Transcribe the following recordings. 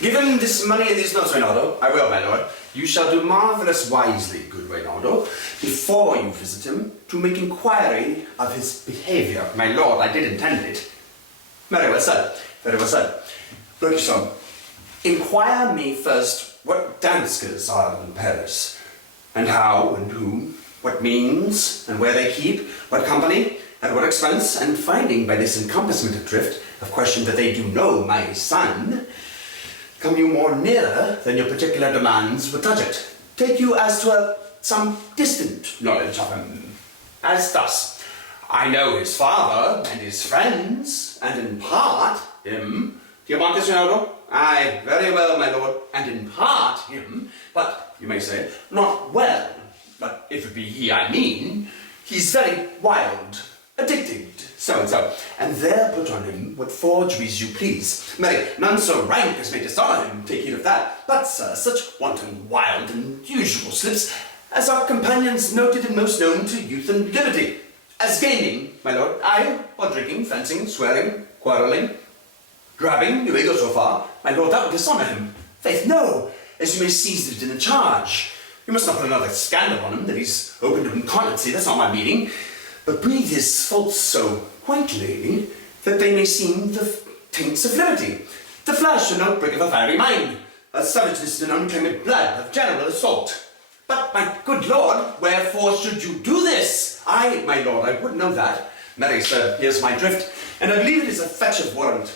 Give him this money and these notes, Reynaldo. I will, my lord. You shall do marvellous wisely, good Reynaldo, before you visit him, to make inquiry of his behaviour. My lord, I did intend it. Very well said. Very well said. Look, son, inquire me first what danskers are in Paris, and how and whom, what means and where they keep, what company, at what expense, and finding by this encompassment of drift of question that they do know my son, come you more nearer than your particular demands would touch it. Take you as to some distant knowledge of him. As thus, I know his father and his friends, and in part him. Do you want this, Reynaldo? Aye, very well, my lord, and in part him, but, you may say, not well. But if it be he I mean, he's very wild, addicted, so and so, and there put on him what forgeries you please. Marry, none so rank as may dishonour him, take heed of that. But, sir, such wanton, wild, and usual slips as our companions noted and most known to youth and liberty. As gaming, my lord, aye, or drinking, fencing, swearing, quarrelling, grabbing, you may go so far, my lord, that would dishonour him. Faith, no, as you may seize it in a charge. You must not put another scandal on him, that he's open to incontinency, that's not my meaning, but breathe his faults so quaintly that they may seem the taints of liberty, the flash and outbreak of a fiery mind, a savageness and unclaimed blood of general assault. But, my good lord, wherefore should you do this? I, my lord, I would know that. Marry, sir, here's my drift, and I believe it is a fetch of warrant.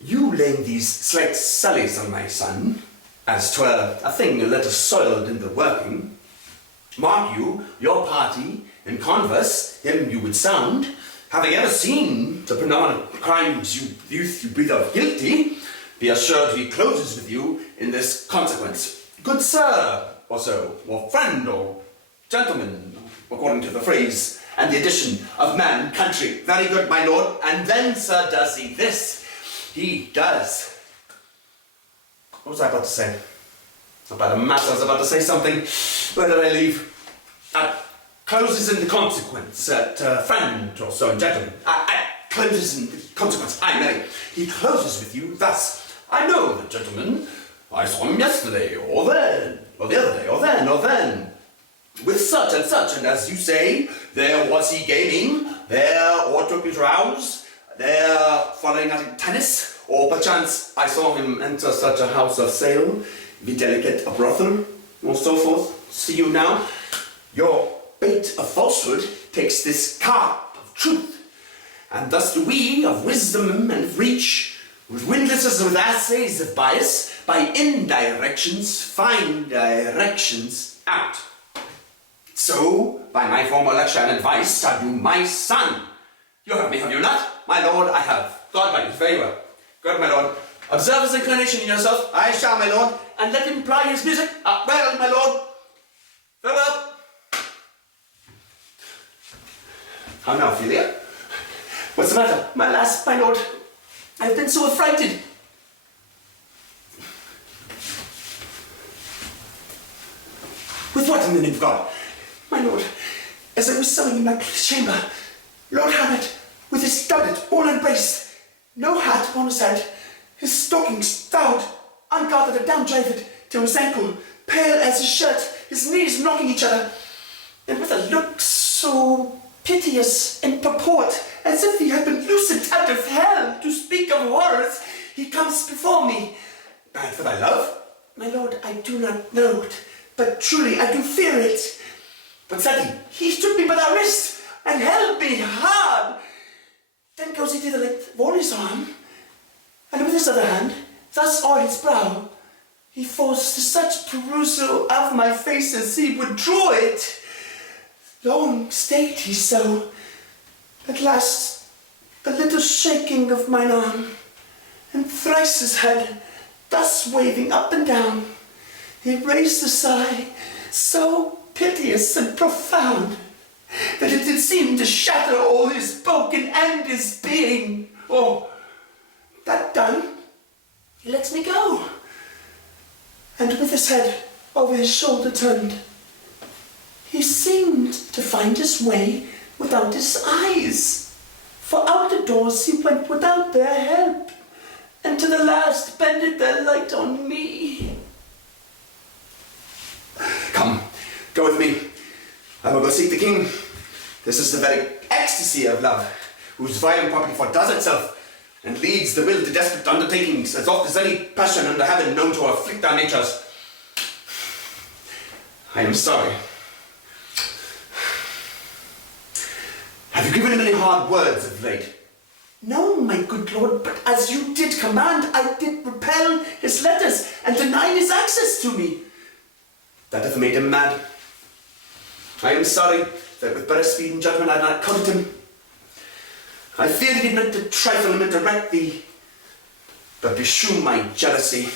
You laying these slight sallies on my son, as 'twere a thing a little soiled in the working, mark you, your party, in converse, him you would sound, having ever seen the predominant crimes youth you breathe of guilty, be assured he closes with you in this consequence. Good sir, or so, or friend, or gentleman, according to the phrase, and the addition of man, country. Very good, my lord. And then, sir, does he this? He does. What was I about to say? About a matter, I was about to say something. Where did I leave? Closes in the consequence. Friend, or so, gentleman. Closes in the consequence. I know. He closes with you thus. I know the gentleman. I saw him yesterday, or then, or the other day, or then, with such, and as you say, there was he gaming, there or took his rouse, there following at tennis, or perchance I saw him enter such a house of sale, videlicet a brothel, or so forth. See you now, your bait of falsehood takes this carp of truth, and thus do we of wisdom and of reach, with windlasses and with assays of bias, by indirections find directions out. So, by my former lecture and advice, have you my son? You have me, have you not? My lord, I have. God by you, very well. Good, my lord. Observe his inclination in yourself. I shall, my lord. And let him ply his music. Well, my lord. Farewell. How now, Ophelia? What's the matter? My lass, my lord. I've been so affrighted. With what in the name of God? My lord, as I was sewing in my chamber, Lord Hamlet, with his doublet all embraced, no hat upon his head, his stockings stout, ungartered and down-driven to his ankle, pale as his shirt, his knees knocking each other, and with a look so piteous in purport, as if he had been loosened out of hell, to speak of horrors, he comes before me. Bad for thy love? My lord, I do not know it, but truly I do fear it. But said he took me by the wrist, and held me hard. Then goes he to the length of all his arm, and with his other hand, thus o'er his brow, he forced such perusal of my face as he would draw it. Long stayed he so. At last, a little shaking of mine arm, and thrice his head, thus waving up and down, he raised a sigh, so piteous and profound, that it did seem to shatter all his spoken and his being. Oh, that done, he lets me go, and with his head over his shoulder turned, he seemed to find his way without his eyes, for out the doors he went without their help, and and to the last bended their light on me. Come, go with me. I will go seek the king. This is the very ecstasy of love, whose violent property fordoes itself and leads the will to desperate undertakings as oft as any passion under heaven known to afflict our natures. I am sorry. Have you given him any hard words of late? No, my good lord, but as you did command, I did repel his letters and deny his access to me. That hath made him mad. I am sorry that with better speed and judgment I had not come to him. I fear that he meant to trifle and interrupt thee, but beshew my jealousy.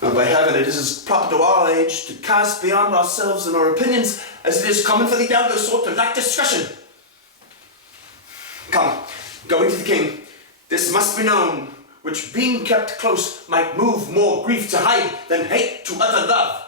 And by heaven, it is as proper to our age to cast beyond ourselves and our opinions as it is common for the elder sort to lack discretion. Come, go into the king. This must be known, which being kept close might move more grief to hide than hate to utter love.